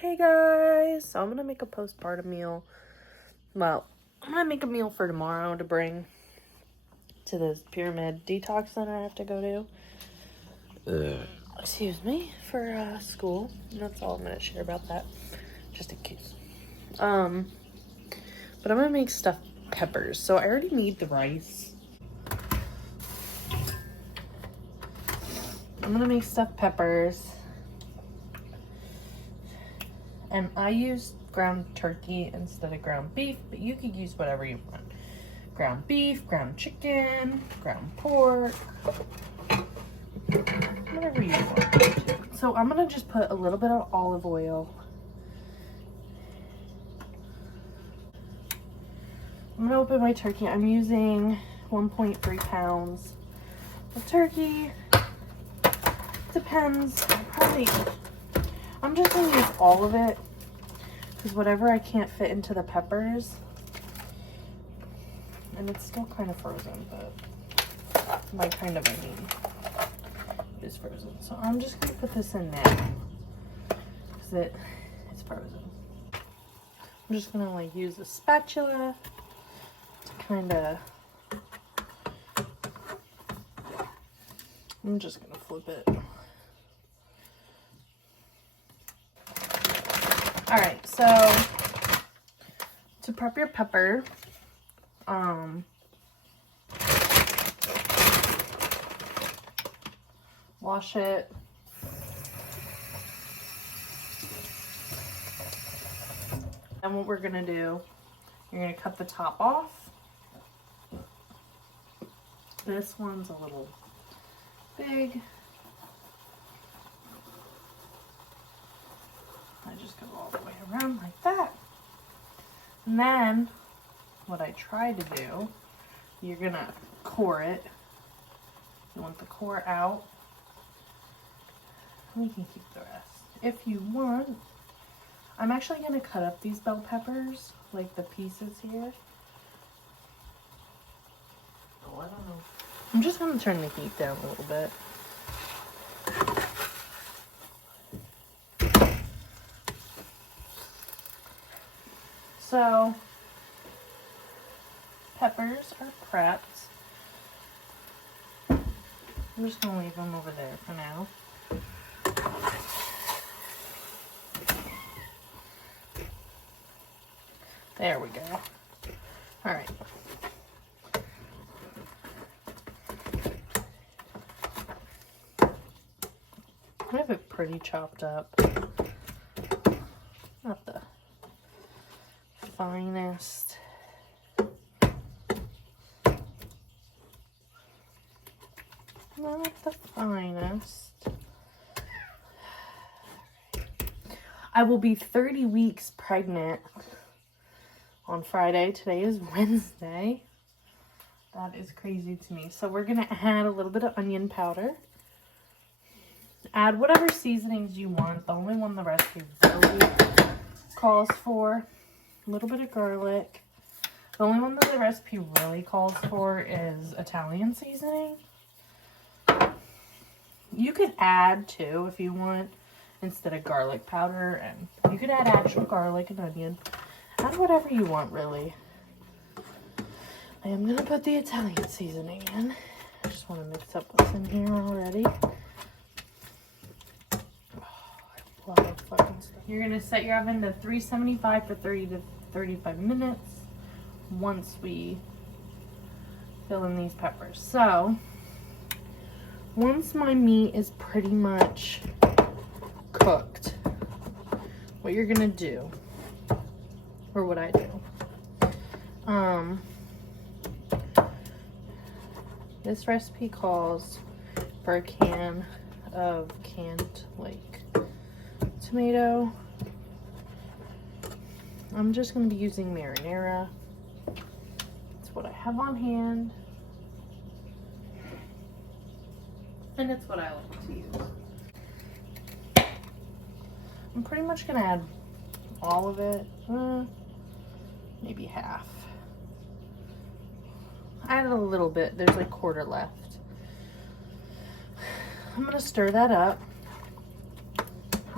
Hey guys, so I'm gonna make a postpartum meal. Well, I'm gonna make a meal for tomorrow to bring to this pyramid detox center I have to go to. Excuse me, for school. And that's all I'm gonna share about that, just in case. But I'm gonna make stuffed peppers. So I already made the rice. I'm gonna make stuffed peppers. And I used ground turkey instead of ground beef, but you could use whatever you want. Ground beef, ground chicken, ground pork, whatever you want. So I'm gonna just put a little bit of olive oil. I'm gonna open my turkey. I'm using 1.3 pounds of turkey. Depends, I'm just gonna use all of it because whatever I can't fit into the peppers, and it's still kind of frozen, but by kind of I mean it is frozen. So I'm just gonna put this in now because it's frozen. I'm just gonna like use a spatula to kind of. I'm just gonna flip it. All right, so to prep your pepper, wash it. And what we're gonna do, you're gonna cut the top off. This one's a little big. I just go all the way around like that. And then what I try to do, you're gonna core it. You want the core out. We can keep the rest if you want. I'm actually gonna cut up these bell peppers, like the pieces here. Oh, I don't know. I'm just gonna turn the heat down a little bit. So, peppers are prepped. I'm just gonna leave them over there for now. There we go. All right. I have it pretty chopped up. Not the finest. Not the finest. I will be 30 weeks pregnant on Friday. Today is Wednesday. That is crazy to me. So we're going to add a little bit of onion powder. Add whatever seasonings you want. The only one the recipe really calls for. A little bit of garlic. The only one that the recipe really calls for is Italian seasoning. You could add too if you want instead of garlic powder, and you could add actual garlic and onion. Add whatever you want, really. I am gonna put the Italian seasoning in. I just want to mix up what's in here already. Oh, I love fucking stuff. You're gonna set your oven to 375 for 30 to 35 minutes once we fill in these peppers. So once my meat is pretty much cooked, what you're gonna do, or what I do, this recipe calls for a can of canned like tomato. I'm just gonna be using marinara. It's what I have on hand. And it's what I like to use. I'm pretty much gonna add all of it, maybe half. I added a little bit, there's like quarter left. I'm gonna stir that up.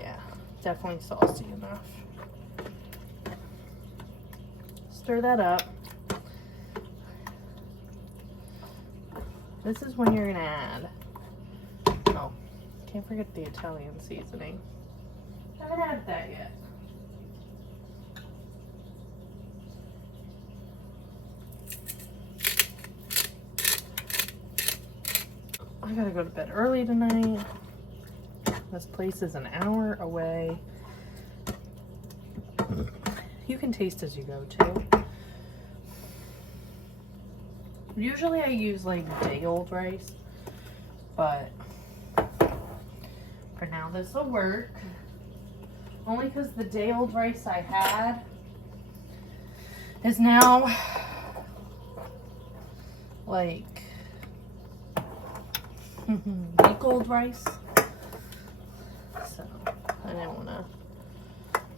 Yeah, definitely saucy enough. Stir that up. This is when you're gonna add, oh, can't forget the Italian seasoning. I haven't added that yet. I gotta go to bed early tonight. This place is an hour away. You can taste as you go too. Usually I use like day-old rice, but for now this will work. Only because the day-old rice I had is now like week-old rice. So I didn't want to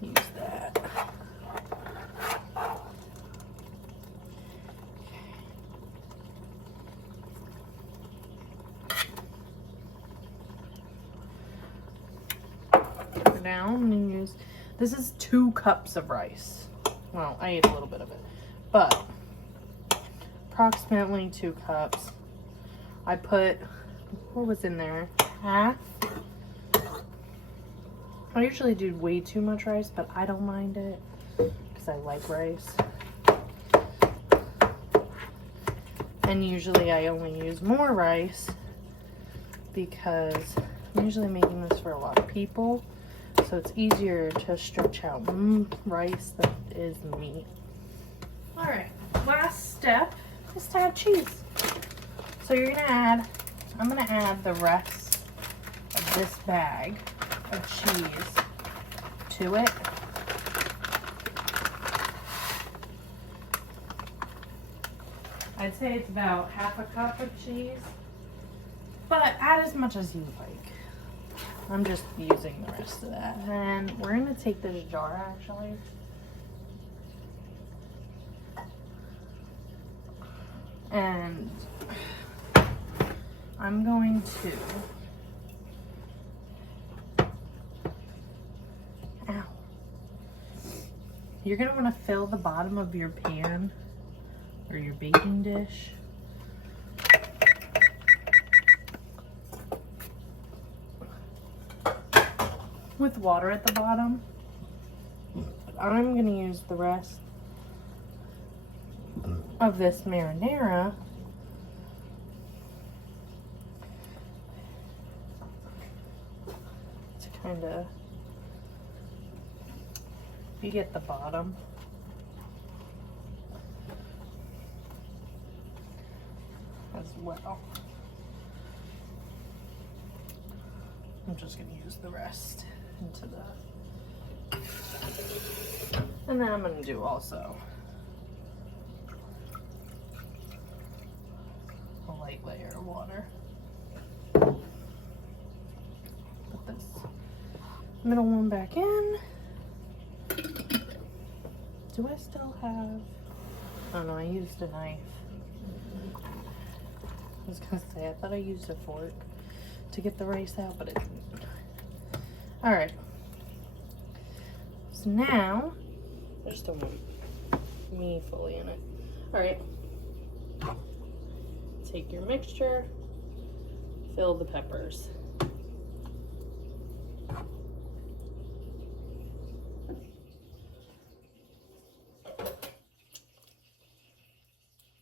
use that. Now I'm going to use, this is 2 cups of rice. Well, I ate a little bit of it, but approximately 2 cups. I put, what was in there? Half. I usually do way too much rice, but I don't mind it because I like rice. And usually I only use more rice because I'm usually making this for a lot of people. So it's easier to stretch out rice than it is meat. Alright, last step is to add cheese. So you're gonna add, I'm gonna add the rest of this bag of cheese to it. I'd say it's about half a cup of cheese, but add as much as you like. I'm just using the rest of that. And we're gonna take this jar actually. And I'm going to, ow. You're gonna wanna fill the bottom of your pan or your baking dish with water at the bottom. I'm gonna use the rest of this marinara to kind of, you get the bottom. As well. I'm just gonna use the rest into the, and then I'm gonna do also a light layer of water. Put this middle one back in. Do I still have, oh no, I used a knife. I was gonna say, I thought I used a fork to get the rice out, but it didn't. All right. So now, I just don't want me fully in it. All right. Take your mixture, fill the peppers.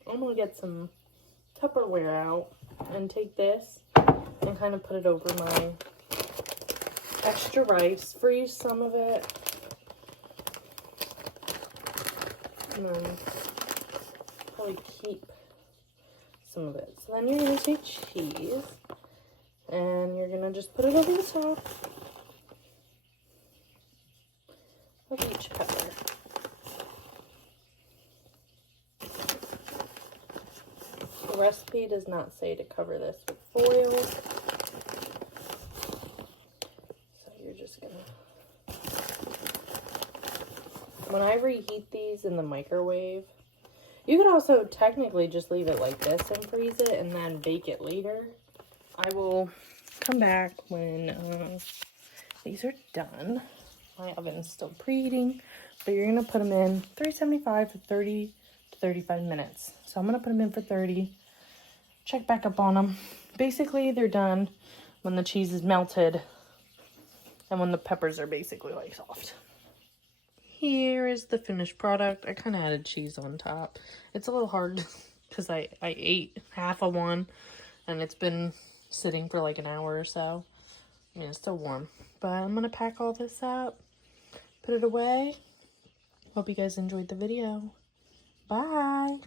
I'm gonna get some Tupperware out and take this and kind of put it over my extra rice, freeze some of it, and then probably keep some of it. So then you're going to take cheese and you're going to just put it over the top of each pepper. The recipe does not say to cover this with foil. So you're just gonna, when I reheat these in the microwave, you could also technically just leave it like this and freeze it and then bake it later. I will come back when these are done. My oven's still preheating, but you're going to put them in 375 for 30 to 35 minutes. So I'm going to put them in for 30. Check back up on them. Basically, they're done when the cheese is melted and when the peppers are basically like soft. Here is the finished product. I kind of added cheese on top. It's a little hard because I ate half of one and it's been sitting for like an hour or so. I mean, it's still warm. But I'm going to pack all this up, put it away. Hope you guys enjoyed the video. Bye.